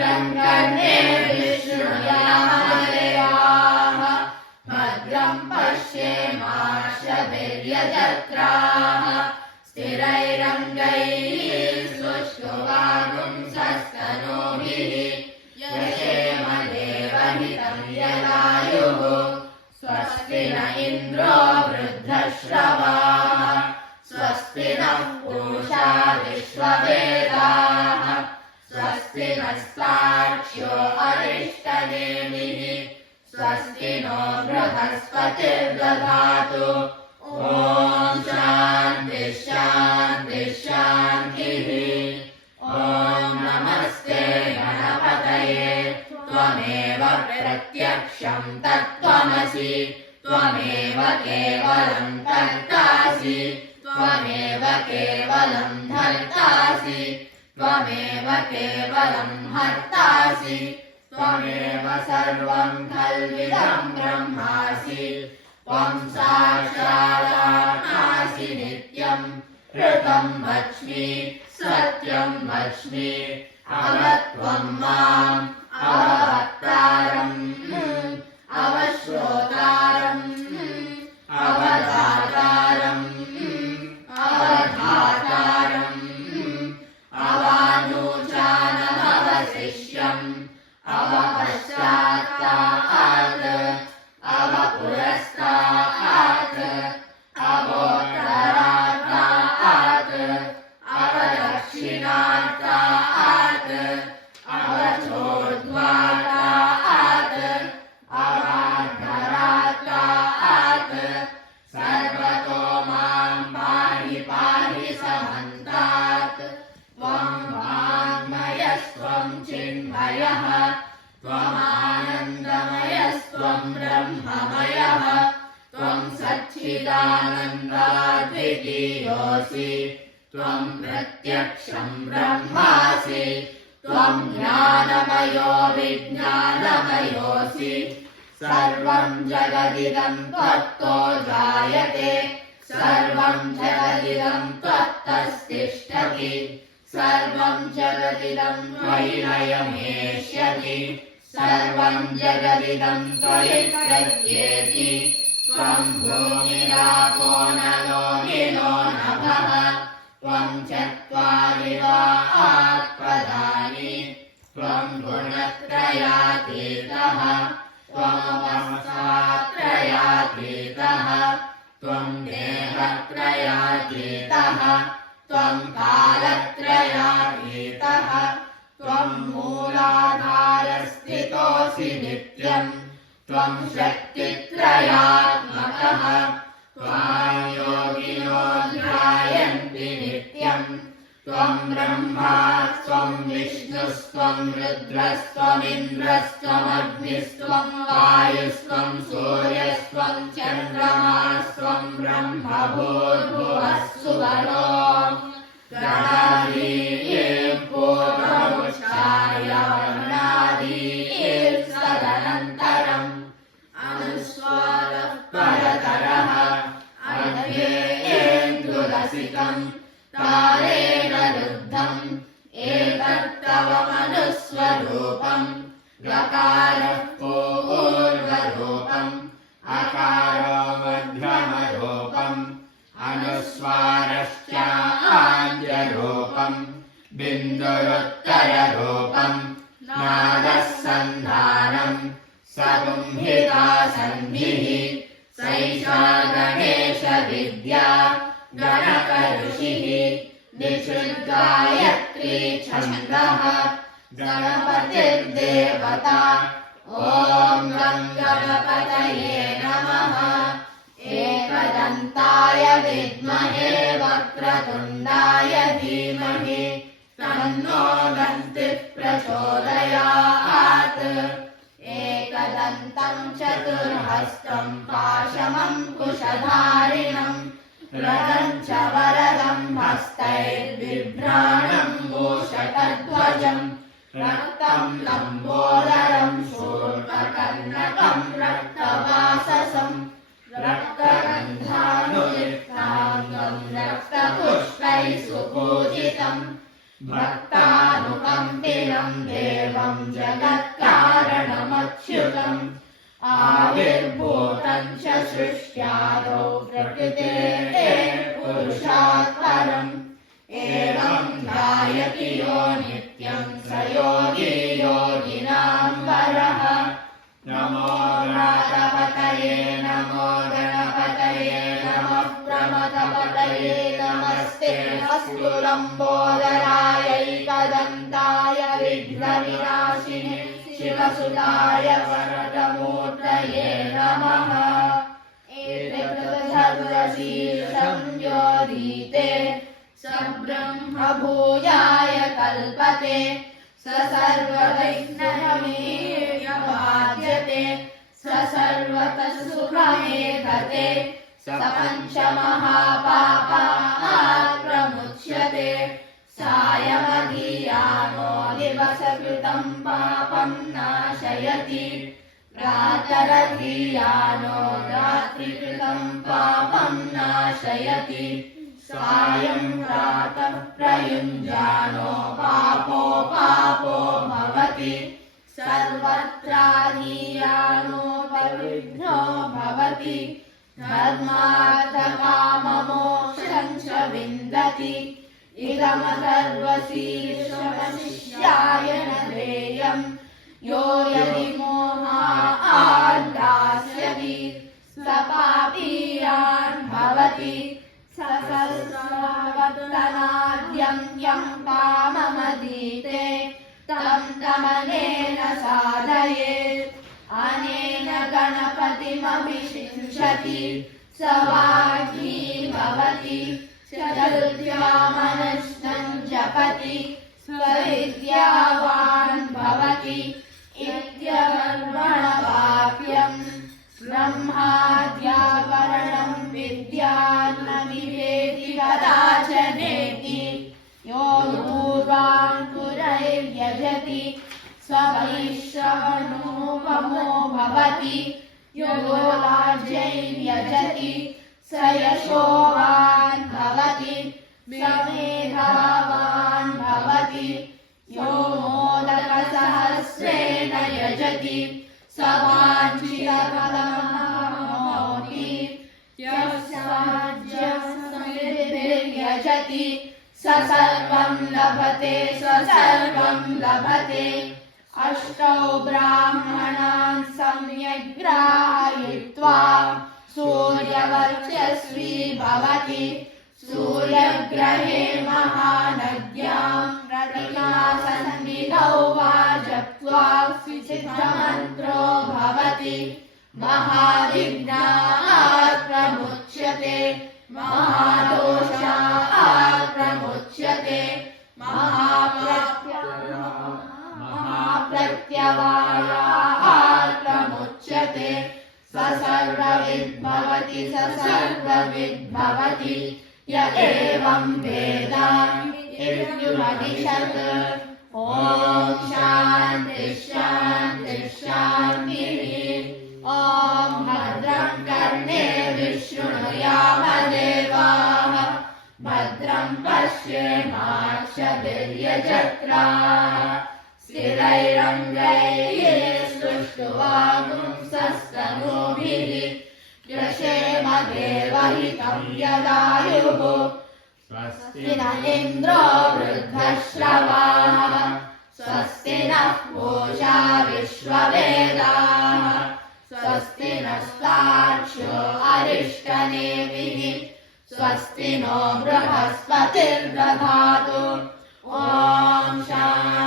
भद्रं कर्णेभिः शृणुयामदेवाः भद्रं पश्येमाशभिर्यजत्राः स्थिरैरङ्गैः सुष्ठुवागुंसस्तनूभिः यशेम देवहितं यदायुः स्वस्ति न इन्द्रो वृद्धश्रवाः स्वस्ति नः पूषा विश्ववेदाः स्वस्ति नस्ताक्ष्यो अरिष्टनेमिः स्वस्ति नो बृहस्पतिर्दधातु ॐ शान्ति शान्ति शान्तिः ॐ नमस्ते गणपतये त्वमेव प्रत्यक्षं तत्त्वमसि त्वमेव केवलं कर्तासि त्वमेव केवलं धर्तासि त्वमेव केवलं हर्तासि त्वमेव सर्वं खल्विदं ब्रह्मासि त्वं साक्षादात्मासि नित्यं ऋतं वच्मि सत्यं वच्मि अवत्वं माम् अवक्तारम् अवश्रोतारम् अवधातारम् अवधातारम् अवानुचानमवशिष्यम् अवपश्चात्तात् अवपुरस्तात् अवोत्तरात्तात् अवदक्षिणात्तात् अवचोर्ध्वात्तात् अवाधरात्तात् सर्वतो मां पाहि पाहि समन्तात् त्वं वाङ्मयस्त्वं चिन्मयः त्वमानन्दमयस्त्वं ब्रह्ममयः त्वं सच्चिदानन्दाद्वितीयोऽसि त्वं प्रत्यक्षं ब्रह्मासि त्वं ज्ञानमयो विज्ञानमयोऽसि सर्वं जगदिदं त्वत्तो जायते सर्वं जगदिदं त्वत्तस्तिष्ठति सर्वं जगदिदं त्वयि लयमेष्यति सर्वं जगदिदं त्वयि प्रत्येति त्वं भूमिरापो नलो निलो नभः त्वं चत्वारि वाक्पदानि त्वं गुणत्रयातीतः त्वमवस्थात्रयातीतः त्वं देहत्रयातीतः त्वं कालत्रयातीतः त्वं मूलाधारस्थितोऽसि नित्यं त्वं शक्तित्रयात्मकः त्वां योगिनो ध्यायन्ति नित्यं त्वं ब्रह्मा त्वं विष्णुस्त्वं रुद्रस्त्वमिन्द्रस्त्वमग्निस्त्वं वायुस्त्वं सूर्यस्त्वं चन्द्रमास्त्वं ब्रह्म भूर्भुवः सुवरो गणादीः पूर्वमुच्चार्य वर्णादीः सदनन्तरम् अनुस्वारः परतरः अध्येन्द्रुरसिकम् तारेण रुद्धम् एतत्तव मनुस्वरूपम् गकारः पूर्वरूपम् अकारो मध्यमरूपम् अनुस्वारश्च आद्यरूपम् बिन्दुरुत्तररूपम् नादः सन्धानम् सगुंहिता सन्धिः सैषा गणेशविद्या गणकऋषिः दिशुर्गायत्री छन्दः गणपतिर्देवता ॐ गं गणपतये नमः एकदन्ताय विद्महे वक्रतुण्डाय धीमहि तन्नो दन्तिः प्रचोदयात् एकदन्तं चतुर्हस्तं पाशमङ्कुशधारिणं रदं च वरदं हस्तैर्बिभ्राणं मूषकध्वजं रक्तं लम्बोदरं शूर्पकर्णकं रक्तवाससं रक्तगन्धानुलिप्ताङ्गं रक्तपुष्पैः सुपूजितं भक्तानुकम्पिनं देवं एवं जगत्कारणमच्युतम् आविर्भूतम् च सृष्ट्यादौ प्रकृतेः पुरुषात् परम् एवं ध्यायति यो नित्यम् स योगी योगिनां वरः नमो गणपतये नमो गणपतये नमः प्रमथपतये नमस्ते अस्तु लम्बोदरायैकदन्ताय विघ्नविनाशिने शिवसुताय वरदमूर्तये नमः एतत्सर्वशीर्षं योधीते स ब्रह्म भूयाय कल्पते स सर्वविघ्नहमेयबाध्यते स सर्वतः सुखमेधते स पञ्चमहापापात् प्रमुच्यते सायमधियानो दिवसकृतं पापं नाशयति प्रातरधियानो रात्रिकृतं पापं नाशयति सायं प्रातः प्रयुञ्जानो पापो भवति सर्वत्राधीयानो प्रविघ्नो भवति धर्मार्थकाममोक्षं च विन्दति इदमथर्वशीर्षवशिष्याय न देयम् यो यदि मोहात् दास्यति स पापीयान् भवति सहस्रवर्तनाद्यं यं काममधीते तं दमनेन साधयेत् अनेन गणपतिमभिषिञ्चति स वाग्मी भवति चतुर्ध्यामनश्नं जपति स्वविद्यावान् भवति इत्यगर्वणवाक्यम् ब्रह्माद्यावरणं विद्यान्न विवेति कदाचनेति यो पूर्वाङ्कुरैर्यजति स्ववैश्रवणोपमो भवति यो राज्यैर्यजति स यशोवान् भवति स मेधावान् भवति यो मोदकसहस्रेण यजति स वाञ्छितफलमाप्नोति यजति स सर्वं लभते अष्टौ ब्राह्मणान् सम्यग् ग्राहयित्वा सूर्यवर्चस्वी भवति सूर्यग्रहे महानद्यां प्रतिमासन्निधौ वा जप्त्वा सिद्धमन्त्रो भवति महाविघ्नात् प्रमुच्यते महादोषात् प्रमुच्यते महाप्रत्यवायात् प्रमुच्यते स सर्वविद्भवति य एवं वेद इत्युपनिषत् ॐ शान्ति शान्ति शान्तिः ॐ भद्रं कर्णेभिः शृणुयाम देवाः भद्रं पश्येमाक्षभिर्यजत्राः स्थिरैरङ्गैः सुष्ठुवागुंसस्तनूभिः व्यशेम देवहितं यदायुः स्वस्ति न इन्द्रो वृद्धश्रवाः स्वस्ति नः पूषा विश्ववेदाः स्वस्ति नस्तार्क्ष्यो अरिष्टनेमिः स्वस्ति नो बृहस्पतिर्दधातु ॐ शान्ति